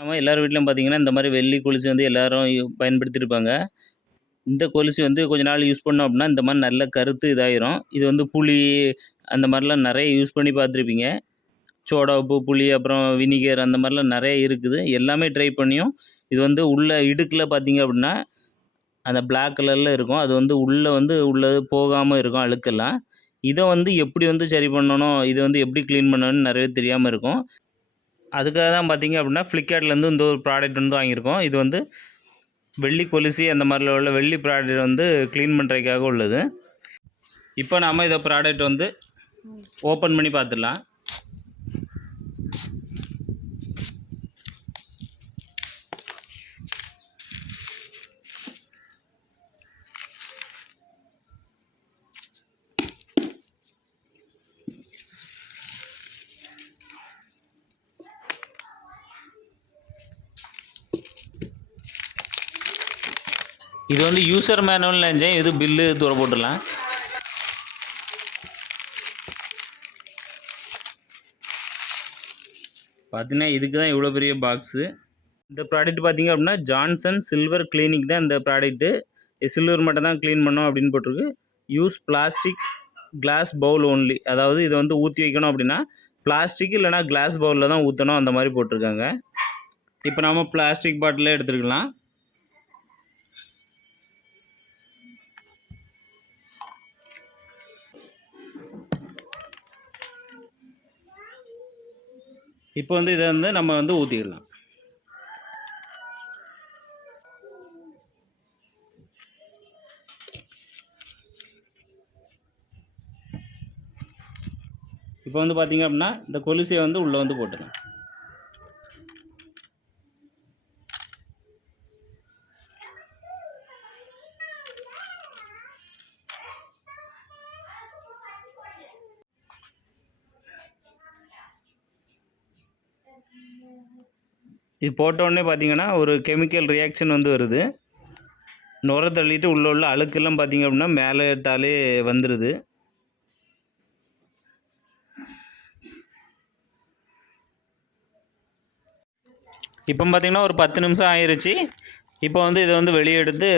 ஆமாம், எல்லார் வீட்லையும் பார்த்தீங்கன்னா இந்த மாதிரி வெள்ளி கொலுசு வந்து எல்லோரும் பயன்படுத்தியிருப்பாங்க. இந்த கொலுசு வந்து கொஞ்ச நாள் யூஸ் பண்ணோம் அப்படின்னா இந்த மாதிரி நல்ல கருத்து இதாயிரும். இது வந்து புளி அந்த மாதிரிலாம் நிறைய யூஸ் பண்ணி பார்த்துருப்பீங்க. சோடா உப்பு, புளி, அப்புறம் வினிகர் அந்த மாதிரிலாம் நிறைய இருக்குது. எல்லாமே ட்ரை பண்ணியும் இது வந்து உள்ள இடுக்கில் பார்த்தீங்க அப்படின்னா அந்த பிளாக் கலரில் இருக்கும். அது வந்து உள்ளது போகாமல் இருக்கும் அழுக்கெல்லாம். இதை வந்து எப்படி வந்து சரி பண்ணணும், இதை வந்து எப்படி க்ளீன் பண்ணணும்னு நிறைய தெரியாமல் இருக்கும். அதுக்காக தான் பார்த்தீங்க அப்படின்னா ஃப்ளிப்கார்ட்லேருந்து இந்த ஒரு ப்ராடக்ட் வந்து வாங்கியிருக்கோம். இது வந்து வெள்ளி கொலுசி அந்த மாதிரில உள்ள வெள்ளி ப்ராடக்ட் வந்து க்ளீன் பண்ணுறதுக்காக உள்ளது. இப்போ நாம் இதை ப்ராடக்ட் வந்து ஓப்பன் பண்ணி பார்த்துடலாம். இது வந்து யூசர் மேனுவல் நினச்சேன், இது பில்லு தூர போட்டுடலாம். பார்த்தீங்கன்னா இதுக்கு தான் இவ்வளோ பெரிய பாக்ஸு. இந்த ப்ராடக்ட் பார்த்தீங்க அப்படின்னா ஜான்சன் சில்வர் கிளீனிக் தான் இந்த ப்ராடக்ட்டு. சில்வர் மட்டும் தான் க்ளீன் பண்ணோம் அப்படின்னு போட்டிருக்கு. Use plastic glass bowl only. அதாவது இதை வந்து ஊற்றி வைக்கணும் அப்படின்னா பிளாஸ்டிக் இல்லைனா கிளாஸ் பவுலில் தான் ஊற்றணும் அந்த மாதிரி போட்டிருக்காங்க. இப்போ நம்ம பிளாஸ்டிக் பாட்டிலே எடுத்துருக்கலாம். இப்போ வந்து இதை வந்து நம்ம வந்து ஊற்றிடலாம். இப்போ வந்து பார்த்தீங்க அப்படின்னா இந்த கொலுசையை வந்து உள்ளே வந்து போட்டுடலாம். இது போட்டோடனே பார்த்தீங்கன்னா ஒரு கெமிக்கல் ரியாக்ஷன் வந்து வருது. நுர தள்ளிட்டு உள்ள அழுக்கெல்லாம் பார்த்தீங்க அப்படின்னா மேலே இட்டாலே வந்துடுது. இப்போ பார்த்தீங்கன்னா ஒரு 10 நிமிஷம் ஆயிடுச்சு. இப்போ வந்து இதை வந்து வெளியே எடுத்து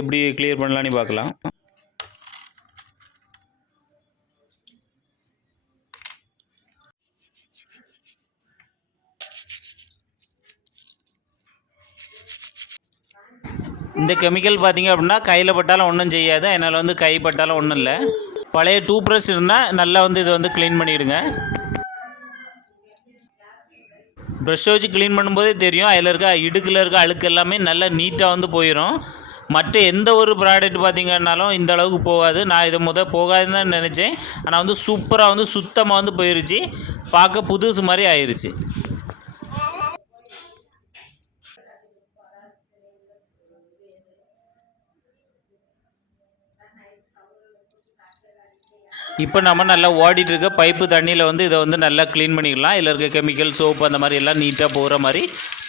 எப்படி கிளியர் பண்ணலான்னு பார்க்கலாம். இந்த கெமிக்கல் பார்த்திங்க அப்படின்னா கையில் பட்டாலும் ஒன்றும் செய்யாது. அதனால் வந்து கை பட்டாலும் ஒன்றும் இல்லை. பழைய டூத் ப்ரஷ் இருந்தால் நல்லா வந்து இதை வந்து க்ளீன் பண்ணிவிடுங்க. ப்ரஷ்ஷை வச்சு க்ளீன் பண்ணும்போதே தெரியும் அதில் இருக்க இடுக்கில் இருக்க அழுக்கு எல்லாமே நல்லா நீட்டாக வந்து போயிடும். மற்ற எந்த ஒரு ப்ராடக்ட் பார்த்திங்கன்னாலும் இந்த அளவுக்கு போகாது. நான் இதை போகாதுன்னு தான் நினச்சேன். ஆனால் வந்து சூப்பராக வந்து சுத்தமாக வந்து போயிடுச்சு. பார்க்க புதுசு மாதிரி ஆயிடுச்சு. இப்போ நம்ம நல்லா ஓடிட்டு இருக்க பைப்பு தண்ணியில் வந்து இதை வந்து நல்லா க்ளீன் பண்ணிக்கலாம். இதில் இருக்க கெமிக்கல் சோப்பு அந்த மாதிரி எல்லாம் நீட்டாக போகிற மாதிரி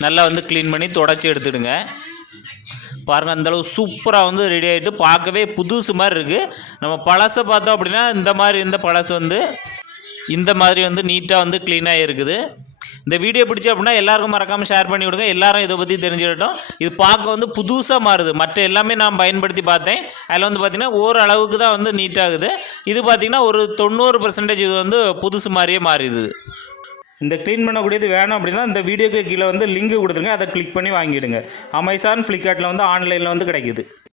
நல்லா வந்து க்ளீன் பண்ணி தொடச்சி எடுத்துடுங்க. பாருங்கள் அந்தளவு சூப்பராக வந்து ரெடி ஆகிட்டு பார்க்கவே புதுசு மாதிரி இருக்குது. நம்ம பழசை பார்த்தோம் அப்படின்னா இந்த பழசு வந்து இந்த மாதிரி வந்து நீட்டாக வந்து க்ளீனாக இருக்குது. இந்த வீடியோ பிடிச்சி அப்படின்னா எல்லாருக்கும் மறக்காமல் ஷேர் பண்ணி விடுங்க. எல்லாரும் இதை பற்றி தெரிஞ்சுக்கிட்டோம். இது பார்க்க வந்து புதுசாக மாறுது. மற்ற எல்லாமே நான் பயன்படுத்தி பார்த்தேன். அதில் வந்து பார்த்திங்கன்னா ஓரளவுக்கு தான் வந்து நீட்டாகுது. இது பார்த்திங்கன்னா ஒரு 90% இது வந்து புதுசு மாதிரியே மாறிடுது. இந்த க்ளீன் பண்ணக்கூடியது வேணும் அப்படின்னா இந்த வீடியோக்கு கீழே வந்து லிங்க் கொடுத்துருங்க. அதை கிளிக் பண்ணி வாங்கிடுங்க. அமேசான், ஃப்ளிப்கார்ட்டில் வந்து ஆன்லைனில் வந்து கிடைக்குது.